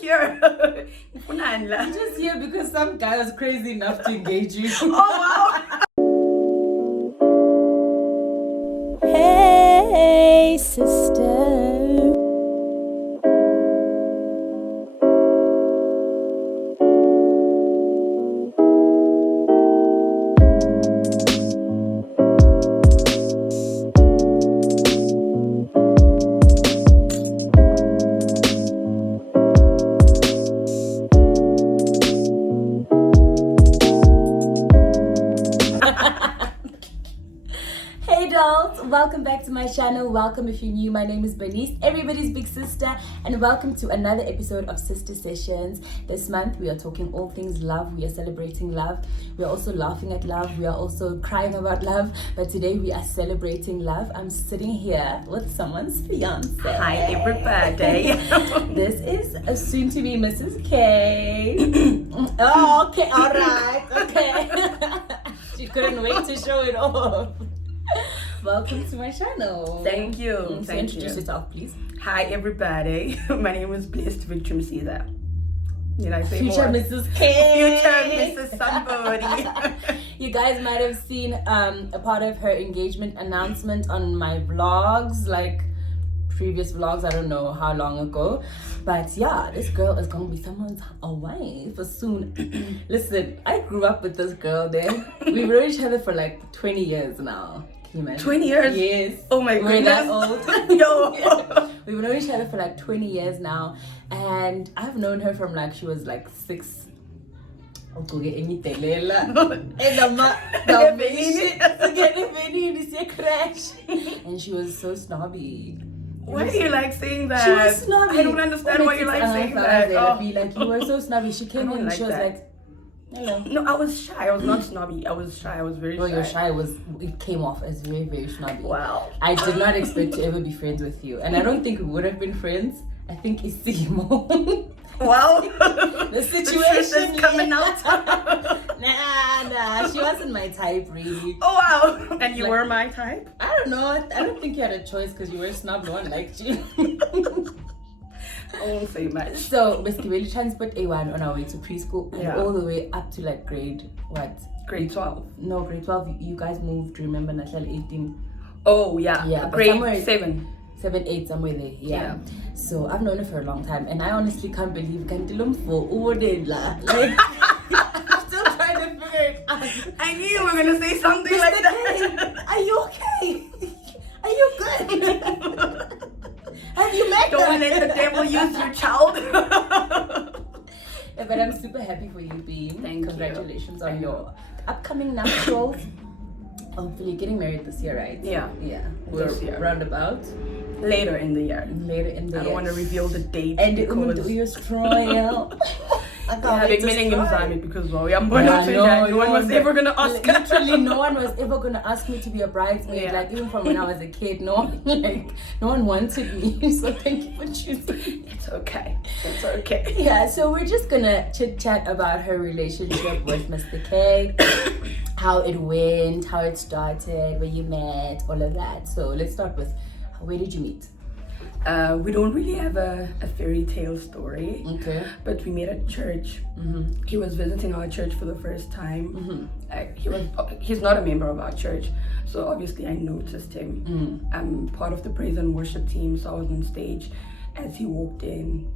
here? I'm just here because some guy was crazy enough to engage you. Oh, wow. Hey, sister. Welcome back to my channel. Welcome if you're new. My name is Bernice, everybody's big sister, and welcome to another episode of Sister Sessions. This month we are talking all things love. We are celebrating love. We are also laughing at love. We are also crying about love. But today we are celebrating love. I'm sitting here with someone's fiance. Hi, everybody. This is a soon-to-be Mrs. K. Oh, okay, all right, okay. She couldn't wait to show it off. Welcome to my channel. Thank you. So Thank introduce you. yourself, please. Hi, everybody. My name is Blessed Victor Msiza. Did I say Future more? Mrs. K. Future Mrs. Somebody. You guys might have seen a part of her engagement announcement on my vlogs, like previous vlogs, I don't know how long ago. But yeah, this girl is gonna be someone's wife soon. Listen, I grew up with this girl there. We've known each other for like 20 years now. Can you imagine? 20 years? Yes. Oh my We're goodness. that old. Yo. We've known each other for like 20 years now. And I've known her from like she was like 6. And she was so snobby. Why do you like saying that? She was snobby. I don't understand why you like saying that. Like, you were so snobby. She came in and she was like, hello. No, I was shy. I was not snobby. I was shy. I was very shy. Oh, you're shy. It came off as very, very snobby. Wow. I did not expect to ever be friends with you. And I don't think we would have been friends. I think it's Simo. Well, the situation is coming out. Nah, she wasn't my type, really. Oh, wow. And you Like, were my type? I don't know. I don't think you had a choice because you were snubbed. No one liked you. I won't say much. So, basically, we transport A1 on our way to preschool and Yeah. all the way up to like grade what? Grade 12. No, grade 12. You guys moved, remember, National 18. Oh, yeah. Yeah, but Grade somewhere- 7. 7, 8, somewhere there. Yeah. So I've known her for a long time, and I honestly can't believe Kantilum for Odela. Like, I'm still trying to figure it out. I knew you were going to say something like Mr. that. K, are you okay? Are you good? Have you met Don't her? let the devil use your child. Yeah, but I'm super happy for you, Beam. Thank you. Congratulations I on know. your upcoming nuptials. Hopefully, you're getting married this year, right? Yeah. Yeah. This year. Roundabout. Later in the year. Later in the I year. don't want to reveal the date. And because... you're strong. Yeah, big meaning in because well, no one was ever gonna ask. Literally, no one was ever gonna ask me to be a bridesmaid. Yeah. Like even from when I was a kid, no one wanted me. So thank you for choosing. It's okay. It's okay. Yeah, so we're just gonna chit chat about her relationship with Mr. K, how it went, how it started, where you met, all of that. So let's start with where did you meet? We don't really have a fairy tale story. Okay. But we met at church. Mm-hmm. He was visiting our church for the first time. Mm-hmm. He's not a member of our church, so obviously I noticed him. I'm part of the praise and worship team, so I was on stage as he walked in.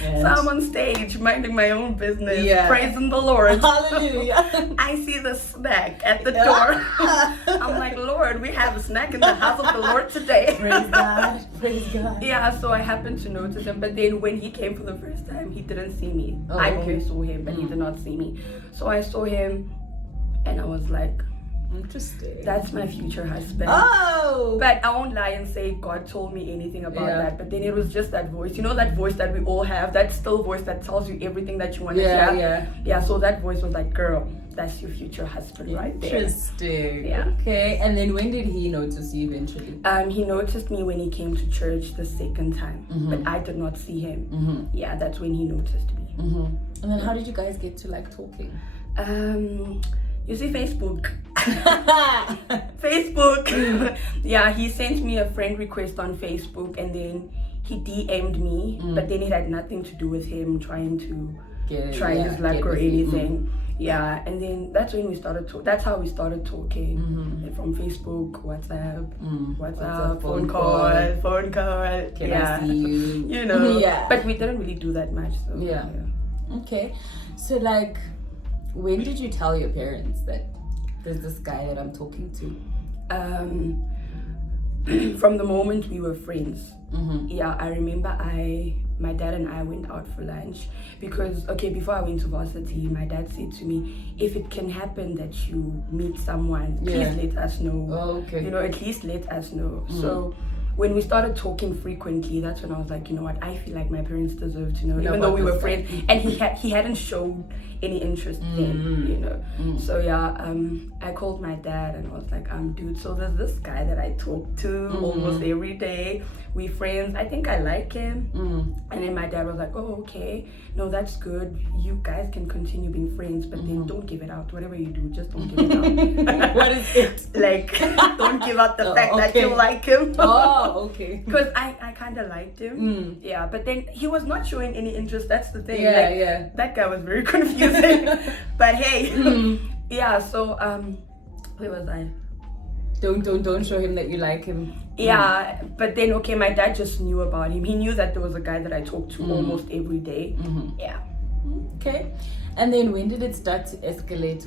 So I'm on stage minding my own business, praising the Lord. Hallelujah. I see the snack at the door. I'm like, Lord, we have a snack in the house of the Lord today. Praise God. Praise God. Yeah, so I happened to notice him, but then when he came for the first time, he didn't see me. Oh. I saw him, but he did not see me. So I saw him, and I was like, Interesting. that's my future husband. Oh! But I won't lie and say God told me anything about that. But then it was just that voice. You know that voice that we all have? That still voice that tells you everything that you want to hear? Yeah, so that voice was like, girl, that's your future husband right there. Interesting. Yeah. Okay, and then when did he notice you eventually? He noticed me when he came to church the second time. But I did not see him. Yeah, that's when he noticed me. And then how did you guys get to like talking? You see Facebook. Facebook. Yeah, he sent me a friend request on Facebook, and then he DM'd me, but then it had nothing to do with him trying to try his luck or anything. Yeah, and then that's when we started that's how we started talking. Like from Facebook, WhatsApp, phone call. Can I see you? You know. Yeah. But we didn't really do that much. So, yeah. Okay. So like, when did you tell your parents that there's this guy that I'm talking to? From the moment we were friends. Yeah, I remember my dad and I went out for lunch because, before I went to varsity, my dad said to me, if it can happen that you meet someone, please let us know. Oh, okay. You know, at least let us know. So when we started talking frequently, that's when I was like, you know what, I feel like my parents deserve to know, even though we were friends. And he hadn't showed any interest then, you know. So yeah, I called my dad and I was like, dude, so there's this guy that I talk to almost every day. We friends. I think I like him. And then my dad was like, oh, okay. No, that's good. You guys can continue being friends, but then don't give it out. Whatever you do, just don't give it out. What is it? Like, don't give out the fact that you like him. Oh, okay. Because I kind of liked him. Yeah, but then he was not showing any interest. That's the thing. Yeah. That guy was very confusing. But hey, yeah. So where was I? Don't show him that you like him. Yeah, but then my dad just knew about him. He knew that there was a guy that I talked to almost every day. Yeah. Okay. And then when did it start to escalate?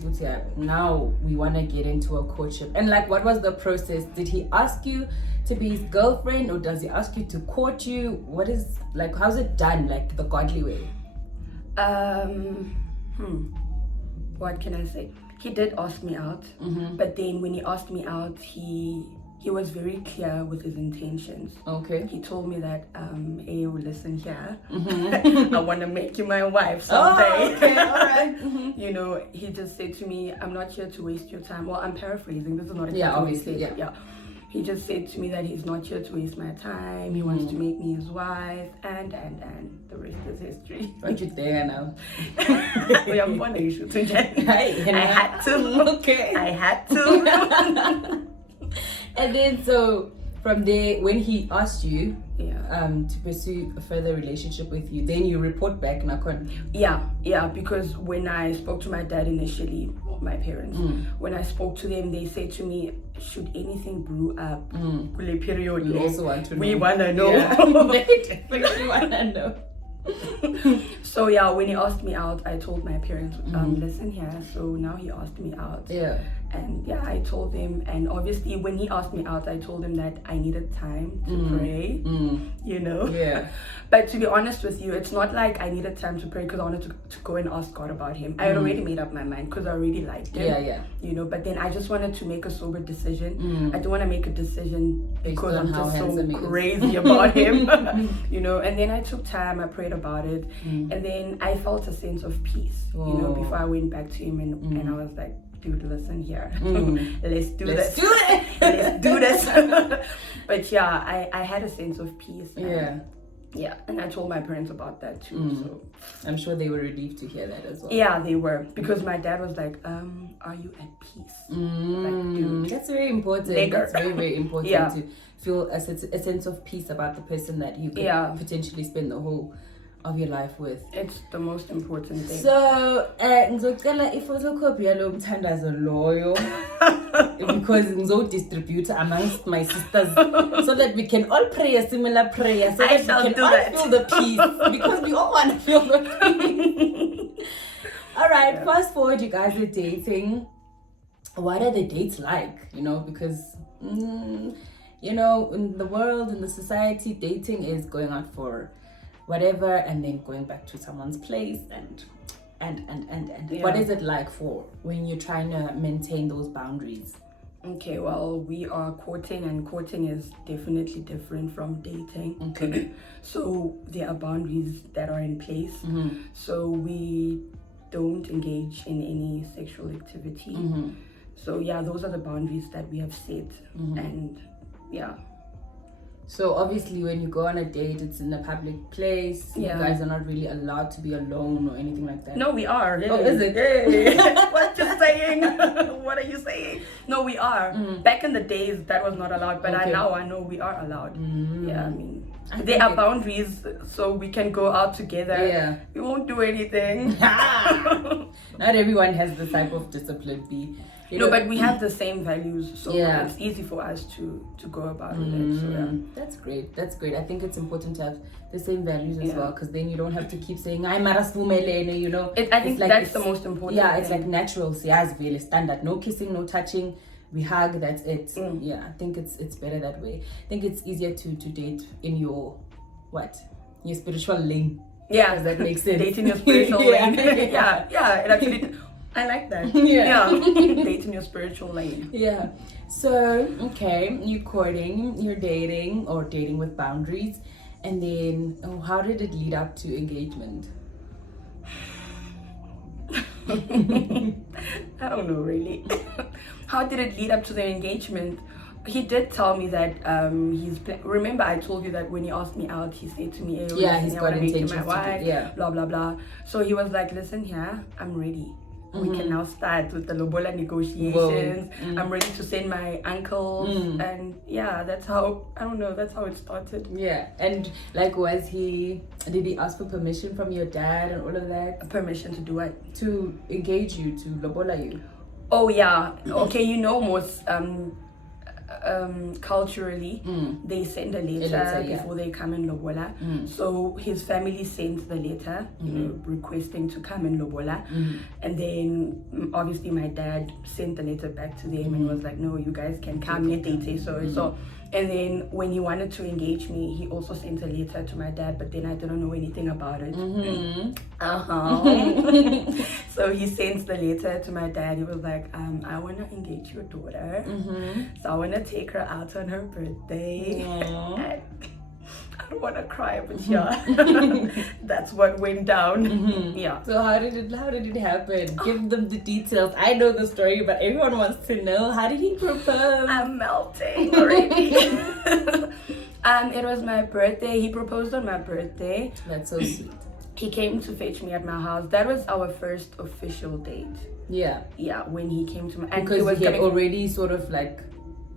Now we want to get into a courtship. And like, what was the process? Did he ask you to be his girlfriend, or does he ask you to court you? What is, like, how's it done, like the godly way? What can I say? He did ask me out, but then when he asked me out, he was very clear with his intentions. Okay. He told me that, hey, listen here, I want to make you my wife someday. Oh, okay, all right. You know, he just said to me, I'm not here to waste your time. Well, I'm paraphrasing. This is not exactly obviously, yeah. He just said to me that he's not here to waste my time. He wants to make me his wife, and the rest is history. Don't you dare now. I had to. Okay. I had to. And then so from there, when he asked you to pursue a further relationship with you, then you report back, Nakon. Yeah, because when I spoke to my dad initially, my parents, when I spoke to them, they said to me, should anything brew up, period, we also want to know. We want to know. They definitely want to know. So yeah, when he asked me out, I told my parents, listen here. So now he asked me out. Yeah. And yeah, I told him, and obviously when he asked me out, I told him that I needed time to pray, you know? Yeah. But to be honest with you, it's not like I needed time to pray because I wanted to go and ask God about him. I had already made up my mind because I already liked him. Yeah. You know, but then I just wanted to make a sober decision. I don't want to make a decision because I'm just so crazy about him, you know? And then I took time, I prayed about it, and then I felt a sense of peace, you know, before I went back to him and I was like, dude, listen here. Let's do this. Let's do this. But yeah, I had a sense of peace. Yeah, and I told my parents about that too. So I'm sure they were relieved to hear that as well. Yeah, they were, because my dad was like, are you at peace? Like, dude, that's very important. That's very, very important to feel a sense of peace about the person that you could potentially spend the whole of your life with. It's the most important thing. So ngizocela i-photocopy yalo mthandazo loyo because ngizodistribute amongst my sisters so that we can all pray a similar prayer, so that we can all feel the peace, because we all want to feel the peace. All right, fast forward, you guys are dating. What are the dates like? You know, because you know, in the world, in the society, dating is going out for whatever and then going back to someone's place and what is it like for when you're trying to maintain those boundaries? Okay, well, we are courting, and courting is definitely different from dating. Okay. So there are boundaries that are in place. So we don't engage in any sexual activity. So yeah, those are the boundaries that we have set. And yeah. So obviously when you go on a date, it's in a public place. Yeah. You guys are not really allowed to be alone or anything like that. No, we are. Oh, is it? Hey. What you saying? What are you saying? No, we are. Back in the days, that was not allowed, but Okay. now I know we are allowed. Yeah, I mean, I there think are boundaries, so we can go out together. Yeah. We won't do anything. Not everyone has the type of discipline. No, but we have the same values, so Yeah. it's easy for us to go about it. So, yeah. That's great. I think it's important to have the same values as Yeah. well, because then you don't have to keep saying I'm Marasvumelene, you know. I think It's that's the most important. Yeah, it's thing. like natural. Siyaz vele standard. No kissing, no touching. We hug. That's it. Mm. Yeah, I think it's better that way. I think it's easier to date in your your spiritual lane. Yeah, Does that make sense? Date in your spiritual Yeah. lane. yeah, it actually. I like that. Yeah. Date in your spiritual lane. Yeah. So, okay, you're courting, you're dating or dating with boundaries. And then, how did it lead up to engagement? I don't know really. How did it lead up to the engagement? He did tell me that remember I told you that when he asked me out, he said to me, hey, Yeah, he's I got wanna make you intentions my to wife, do- yeah. blah blah blah. So he was like, listen here, I'm ready. We can now start with the lobola negotiations. I'm ready to send my uncles, and yeah, that's how it started. Yeah. And like, did he ask for permission from your dad and all of that Permission to do what? to engage you, to lobola you? Oh yeah. Okay, most culturally they send a letter yeah. before they come in lobola. So his family sent the letter, requesting to come in lobola, and then obviously my dad sent the letter back to them and was like, no, you guys can come here, so. And then when he wanted to engage me, he also sent a letter to my dad, but then I didn't know anything about it. So he sends the letter to my dad. He was like, I want to engage your daughter. So I want to take her out on her birthday. I don't want to cry, but yeah, that's what went down. Yeah. So how did it happen? Give them the details. I know the story, but everyone wants to know. How did he propose? I'm melting already. It was my birthday. He proposed on my birthday. That's so sweet. He came to fetch me at my house. That was our first official date. Yeah. Yeah, when he came to my Because he had already sort of like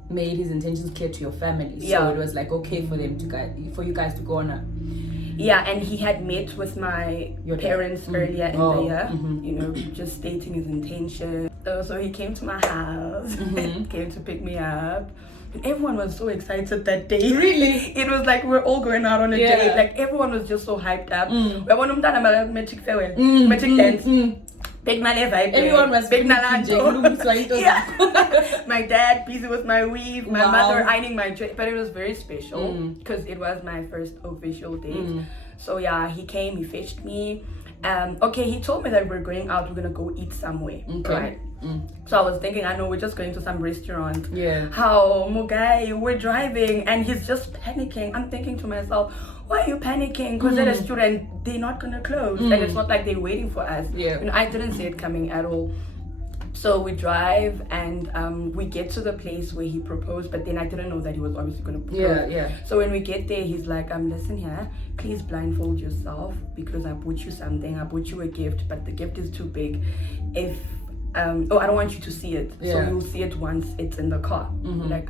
made his intentions clear to your family. So Yeah. it was like okay for you guys to go on a Yeah, and he had met with Your dad. parents earlier in Oh, the year, just stating his intention. So he came to my house, came to pick me up. And everyone was so excited that day. Really? It was like we're all going out on a Yeah. date. Like everyone was just so hyped up. We want to magic farewell, magic dance. Big Nale vibe. Everyone was big Nalanto. Yeah. My dad busy with my weave, my Wow. mother ironing my dress, but it was very special because it was my first official date. So yeah, he came, he fetched me. Okay, he told me that we're going out, we're gonna go eat somewhere. Okay. Right. So I was thinking, I know we're just going to some restaurant. Yeah. How Mugai, we're driving and he's just panicking. I'm thinking to myself, why are you panicking? Because they're a student, they're not gonna close. And it's not like they're waiting for us. Yeah. I didn't see it coming at all. So we drive and we get to the place where he proposed, but then I didn't know that he was obviously gonna propose. Yeah. So when we get there, he's like, listen here, please blindfold yourself because I bought you something. I bought you a gift, but the gift is too big. If I don't want you to see it. So Yeah. you'll see it once it's in the car. Like,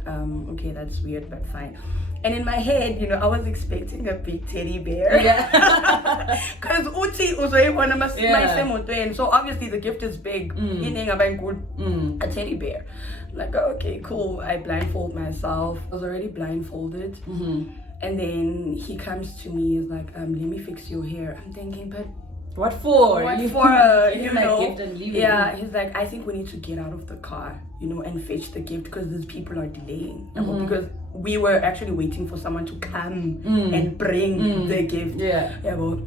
okay, that's weird, but fine. And in my head, I was expecting a big teddy bear. Yeah. Because Uti uzoyibona mayisemotweni. So obviously the gift is big. A teddy bear. Like, okay, cool. I blindfold myself. I was already blindfolded. And then he comes to me, he's like, let me fix your hair. I'm thinking, but What for? what You- for? give my gift and leave it. Yeah, he's like, I think we need to get out of the car, and fetch the gift because these people are delaying. Because we were actually waiting for someone to come and bring the gift. Yeah. Yeah, well,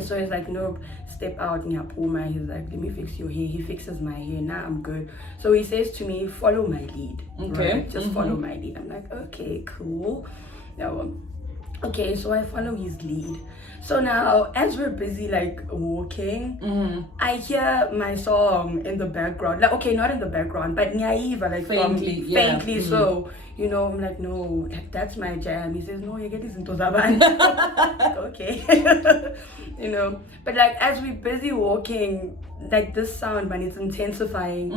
so he's like, nope, step out, Nyapuma. He's like, let me fix your hair. He fixes my hair. Now I'm good. So he says to me, follow my lead. Okay. Right? Just follow my lead. I'm like, okay, cool. Yeah, well, Okay, so I follow his lead. So now, as we're busy like walking, I hear my song in the background. Like, okay, not in the background, but Nyaiva, like Faintly, faintly. So I'm like, no, that's my jam. He says, no, you get this into Zaban. Okay, But like as we're busy walking, like this sound, man, it's intensifying.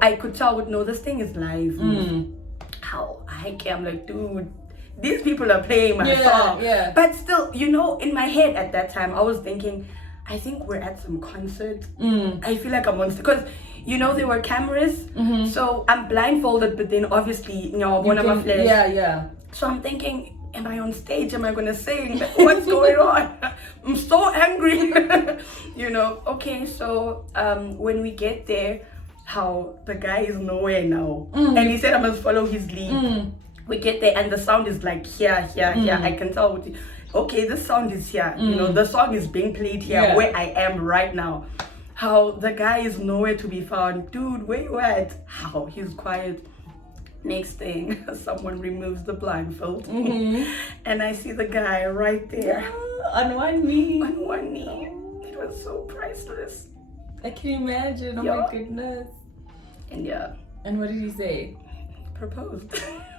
I could tell, no, this thing is live. How I came, like, dude. These people are playing my song. Yeah. But still, in my head at that time, I was thinking, I think we're at some concert. I feel like I'm on, because, there were cameras. So I'm blindfolded, but then obviously, one of my flash. Yeah. So I'm thinking, am I on stage? Am I going to sing? What's going on? I'm so angry. Okay, so when we get there, how the guy is nowhere now. And he said I must follow his lead. We get there and the sound is like here. I can tell. Okay, the sound is here. The song is being played here where I am right now. How the guy is nowhere to be found. Dude, where you at? How he's quiet. Next thing, someone removes the blindfold. And I see the guy right there. On one knee. On one knee. It was so priceless. I can imagine. Oh my goodness. And And what did he say? Proposed.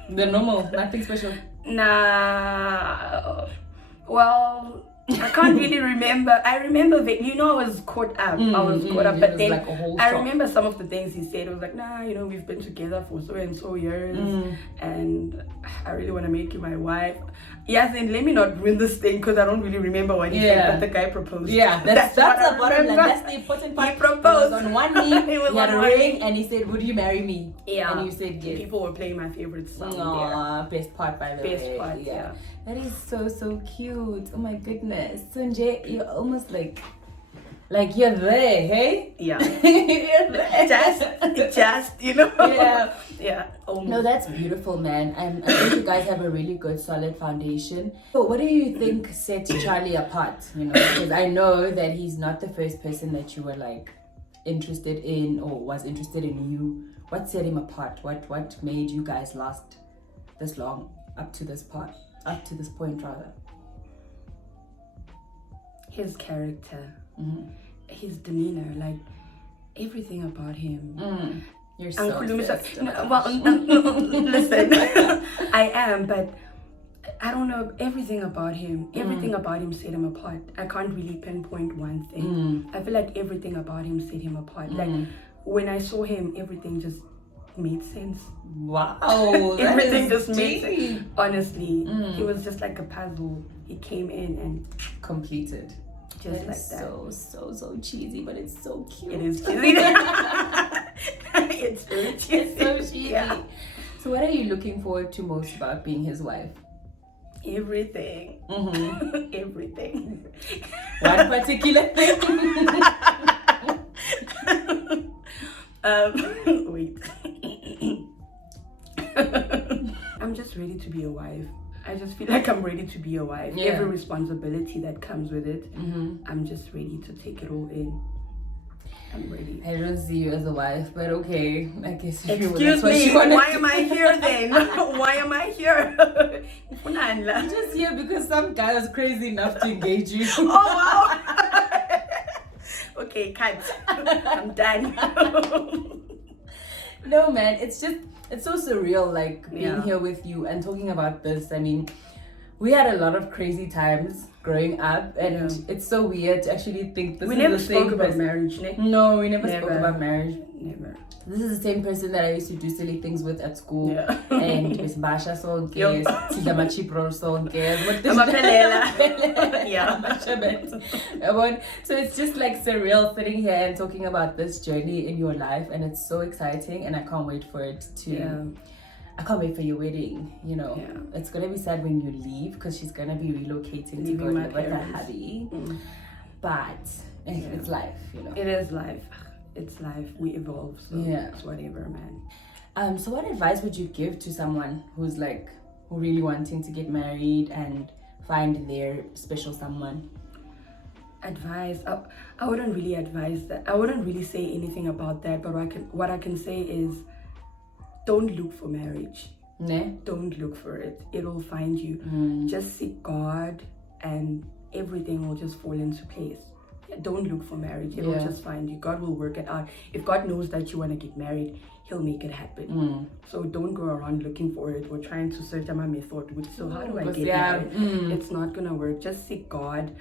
The normal, nothing special. Nah. Well, I can't really remember. I remember that, I was caught up. But then like a whole I shock. remember some of the things he said. It was like, nah, we've been together for so and so years, and I really want to make you my wife. Yeah, then let me not ruin this thing, because I don't really remember what he said, but the guy proposed. Yeah, that's the what I bottom line. remember. That's the important part. He proposed. He was on one knee, He was he had on a one ring, knee. and he said, would you marry me? Yeah. And you said yes. People were playing my favorite song Aww, best part, by the way. Best part, yeah. That is so cute. Oh my goodness. So Nje, you're almost like you're there, hey? Yeah. You're there. Just, Yeah. Yeah. No, that's beautiful, man. I think you guys have a really good, solid foundation. So what do you think sets Charlie apart? Because I know that he's not the first person that you were like interested in or was interested in you. What set him apart? What made you guys last this long up to this point rather? His character, his demeanor, like everything about him. You're so obsessed. Listen, I am, but I don't know everything about him. Everything about him set him apart. I can't really pinpoint one thing. I feel like everything about him set him apart. Like when I saw him, everything just made sense. Wow, everything just made sense. Honestly, he was just like a puzzle. He came in and completed. Just like that. So cheesy, but it's so cute. It is cheesy. It's very cheesy. It's so cheesy. Yeah. So what are you looking forward to most about being his wife? Everything. Everything. One particular thing? Wait. I'm just ready to be a wife. I just feel like I'm ready to be a wife. Yeah. Every responsibility that comes with it, I'm just ready to take it all in. I'm ready. I don't see you as a wife, but okay. I guess if Excuse me, why am I here then? Why am I here? I'm just here because some guy was crazy enough to engage you. Oh wow. Okay, cut. I'm done. No man, it's so surreal, like being here with you and talking about this. I mean, we had a lot of crazy times growing up, and it's so weird to actually think this is the same person. We never spoke about marriage, Nick. No, we never spoke about marriage. Never. This is the same person that I used to do silly things with at school. Yeah. And Miss Basha sonke, Tida Machipro sonke. Yeah. So it's just like surreal sitting here and talking about this journey in your life, and it's so exciting, and I can't wait for it to I can't wait for your wedding, It's gonna be sad when you leave because she's gonna be relocating to go live with her hubby. But it's life, It is life. It's life. We evolve, so it's whatever, man. So what advice would you give to someone who's really wanting to get married and find their special someone? Advice? I wouldn't really advise that. I wouldn't really say anything about that. But what I can say is, don't look for marriage. Ne? don't look for it. It'll find you. Just seek God and everything will just fall into place. Don't look for marriage. It will just find you. God will work it out. If God knows that you want to get married, He'll make it happen. So don't go around looking for it or trying to search my method. So how do I get married? It's not gonna work. Just seek God,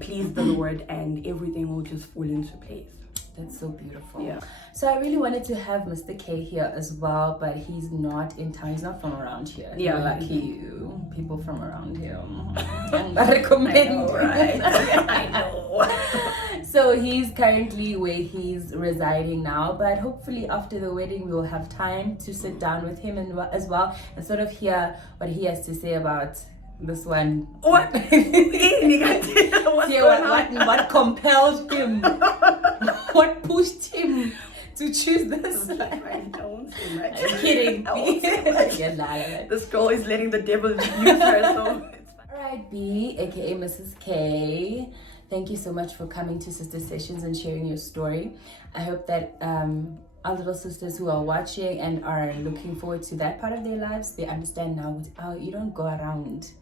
please the Lord, and everything will just fall into place. That's so beautiful. Yeah. So I really wanted to have Mr. K here as well, but he's not in town. He's not from around here. Yeah. Lucky you. People from around here. I recommend. I know, right? I know. So he's currently where he's residing now, but hopefully after the wedding we will have time to sit down with him and as well and sort of hear what he has to say about this one. What? What compelled him? What pushed him to choose this? Don't say much. I'm kidding. I won't say much. This girl is letting the devil use her, so it's fine. Alright, B, aka Mrs. K. Thank you so much for coming to Sister Sessions and sharing your story. I hope that our little sisters who are watching and are looking forward to that part of their lives, they understand now you don't go around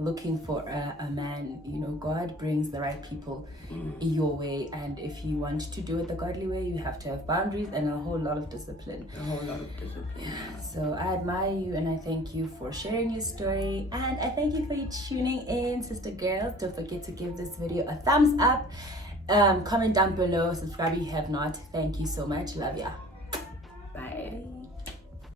looking for a man. You know, God brings the right people your way, and if you want to do it the godly way, you have to have boundaries and a whole lot of discipline. So I admire you and I thank you for sharing your story, and I thank you for tuning in, sister girls. Don't forget to give this video a thumbs up, comment down below, subscribe if you have not. Thank you so much. Love ya. Bye.